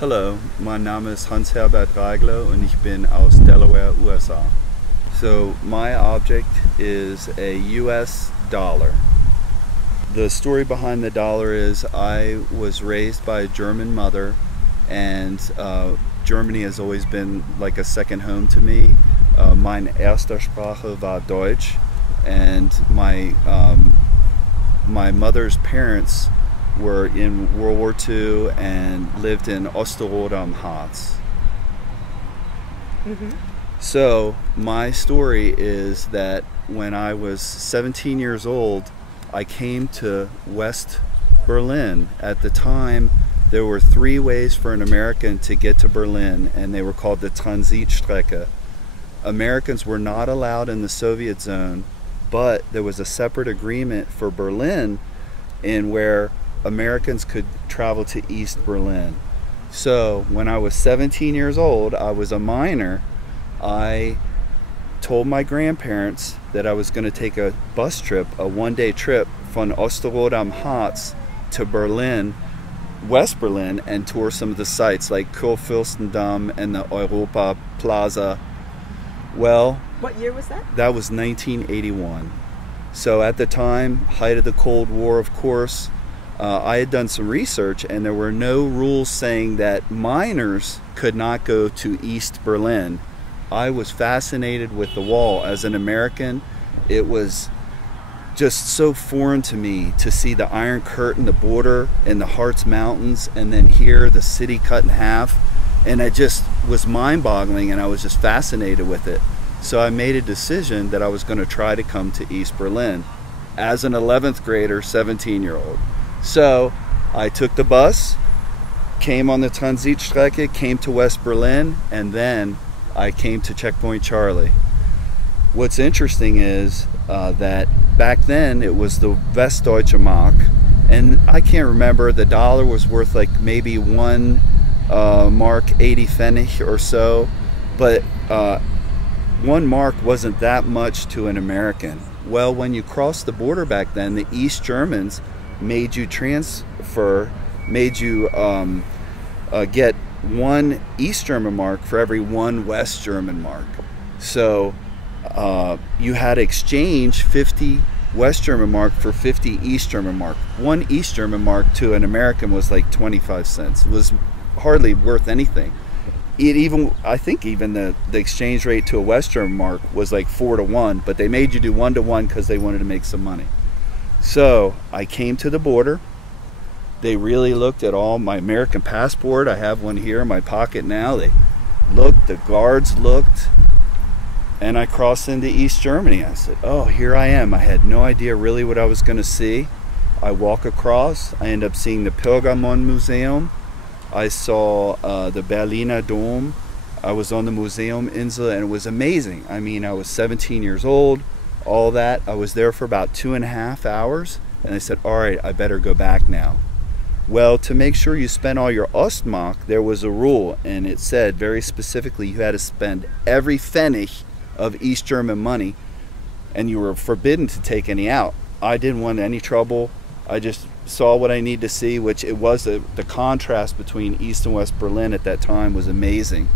Hallo, mein Name ist Hans Herbert Reigle und ich bin aus Delaware, USA. So my object is a US dollar. The story behind the dollar is I was raised by a German mother, and Germany has always been like a second home to me. Meine erste Sprache war Deutsch, and my mother's parents were in World War II and lived in Ost-Berlin Harz. So my story is that when I was 17 years old, I came to West Berlin. At the time, there were 3 ways for an American to get to Berlin, and they were called the Transitstrecke. Americans were not allowed in the Soviet zone, but there was a separate agreement for Berlin in where Americans could travel to East Berlin. So when I was 17 years old, I was a minor, I told my grandparents that I was going to take a bus trip, a one-day trip from Ost-Berlin Harz to Berlin, West Berlin, and tour some of the sites like Kurfürstendamm and the Europa Plaza. Well, what year was that? That was 1981. So at the time, height of the Cold War, of course, I had done some research, and there were no rules saying that minors could not go to East Berlin. I was fascinated with the wall. As an American, it was just so foreign to me to see the Iron Curtain, the border, and the Harz Mountains, and then here the city cut in half. And it just was mind-boggling, and I was just fascinated with it. So I made a decision that I was going to try to come to East Berlin as an 11th grader, 17-year-old. So I took the bus, came on the Transitstrecke, came to West Berlin, and then I came to Checkpoint Charlie. What's interesting is that back then it was the westdeutsche Mark, and I can't remember, the dollar was worth like maybe 1 Mark 80 Pfennig or so, but 1 mark wasn't that much to an American. Well, when you crossed the border back then, the East Germans made you transfer, made you get 1 East German mark for every 1 West German mark. So you had to exchange 50 West German mark for 50 East German mark. 1 East German mark to an American was like 25 cents. It was hardly worth anything. I think even the exchange rate to a West German mark was like 4 to 1, but they made you do 1 to 1 because they wanted to make some money. So I came to the border. They really looked at all my American passport. I have one here in my pocket now. They looked, the guards looked, and I crossed into East Germany. I said, oh, here I am. I had no idea really what I was going to see. I walk across. I end up seeing the Pergamon Museum. I saw the Berliner Dom. I was on the Museum Insel, and it was amazing. I mean, I was 17 years old, all that. I was there for about 2.5 hours, and I said, all right, I better go back now. Well, to make sure you spent all your Ostmark, there was a rule, and it said very specifically you had to spend every Pfennig of East German money, and you were forbidden to take any out. I didn't want any trouble. I just saw what I need to see, which it was the contrast between East and West Berlin at that time was amazing.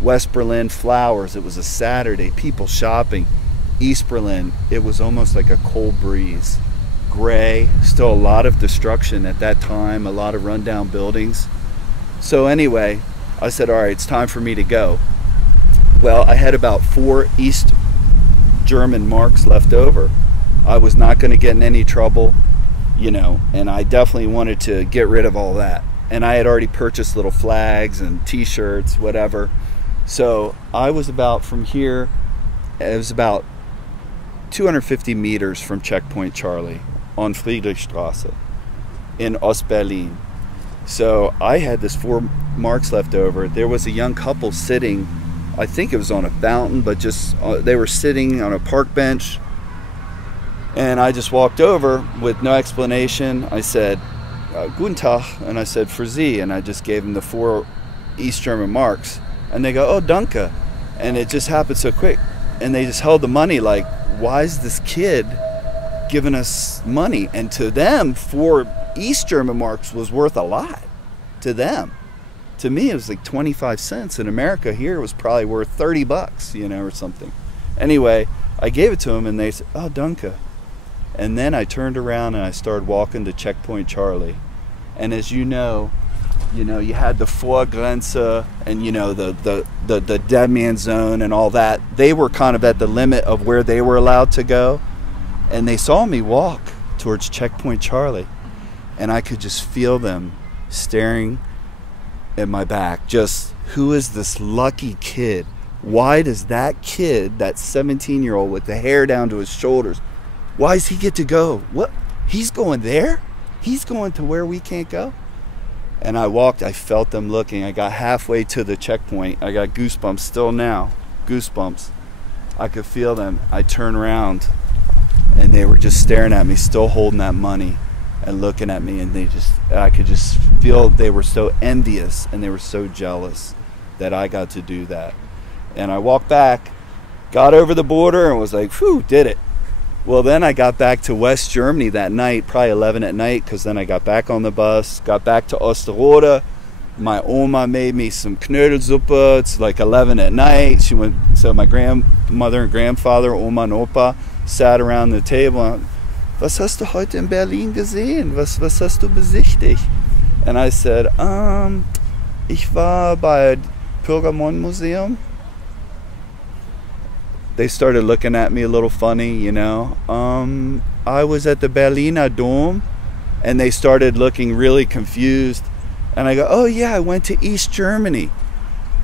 West Berlin, flowers, it was a Saturday, people shopping. East Berlin, it was almost like a cold breeze. Gray, still a lot of destruction at that time, a lot of rundown buildings. So anyway, I said, all right, it's time for me to go. Well, I had about 4 East German marks left over. I was not going to get in any trouble, you know, and I definitely wanted to get rid of all that. And I had already purchased little flags and t-shirts, whatever. So I was about from here, it was about 250 meters from Checkpoint Charlie on Friedrichstraße in Ost-Berlin. So I had this 4 marks left over. There was a young couple sitting, I think it was on a fountain, but just they were sitting on a park bench. And I just walked over with no explanation. I said, Guten Tag, and I said, für Sie, and I just gave them the 4 East German marks. And they go, oh, danke. And it just happened so quick. And they just held the money like, why is this kid giving us money? And to them, 4 East German marks was worth a lot to them. to me it was like 25 cents. In America here it was probably worth 30 bucks, you know, or something. Anyway, I gave it to them and they said, oh, danke. And then I turned around and I started walking to Checkpoint Charlie. And as you know, you had the Grenzen and, you know, the dead man zone and all that. They were kind of at the limit of where they were allowed to go. And they saw me walk towards Checkpoint Charlie. And I could just feel them staring at my back. Just, who is this lucky kid? Why does that kid, that 17-year-old with the hair down to his shoulders, why does he get to go? What? He's going there? He's going to where we can't go? And I walked, I felt them looking. I got halfway to the checkpoint. I got goosebumps still now. Goosebumps. I could feel them. I turned around and they were just staring at me, still holding that money and looking at me. And I could just feel they were so envious and they were so jealous that I got to do that. And I walked back, got over the border and was like, whew, did it. Well, then I got back to West Germany that night, probably 11 at night, because then I got back on the bus, got back to Osterode. My Oma made me some Knödelsuppe. It's like 11 at night. So my grandmother and grandfather, Oma and Opa, sat around the table. Was hast du heute in Berlin gesehen? Was hast du besichtigt? And I said, ich war bei Pergamon-Museum. They started looking at me a little funny, you know. I was at the Berliner Dom, and they started looking really confused. And I go, oh yeah, I went to East Germany.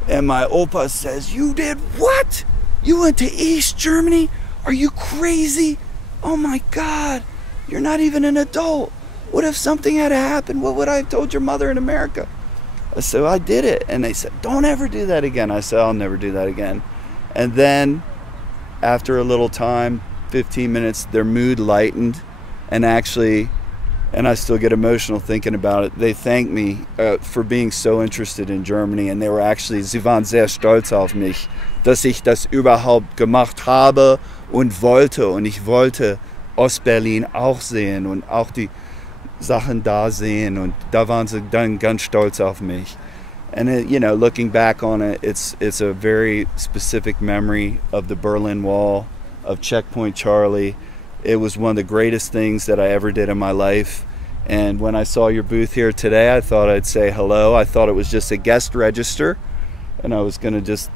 And my Opa says, you did what? You went to East Germany? Are you crazy? Oh my God, you're not even an adult. What if something had happened? What would I have told your mother in America? I said, I did it. And they said, don't ever do that again. I said, I'll never do that again. And then after a little time, 15 minutes, their mood lightened, and I still get emotional thinking about it. They thanked me for being so interested in Germany, and they were actually, sie waren sehr stolz auf mich, dass ich das überhaupt gemacht habe und ich wollte Ost-Berlin auch sehen und auch die Sachen da sehen, und da waren sie dann ganz stolz auf mich. And looking back on it, it's a very specific memory of the Berlin Wall, of Checkpoint Charlie. It was one of the greatest things that I ever did in my life. And when I saw your booth here today, I thought I'd say hello. I thought it was just a guest register, and I was going to just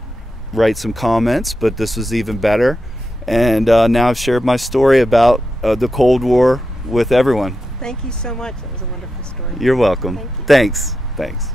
write some comments, but this was even better. And now I've shared my story about the Cold War with everyone. Thank you so much. That was a wonderful story. You're welcome. Thank you. Thanks.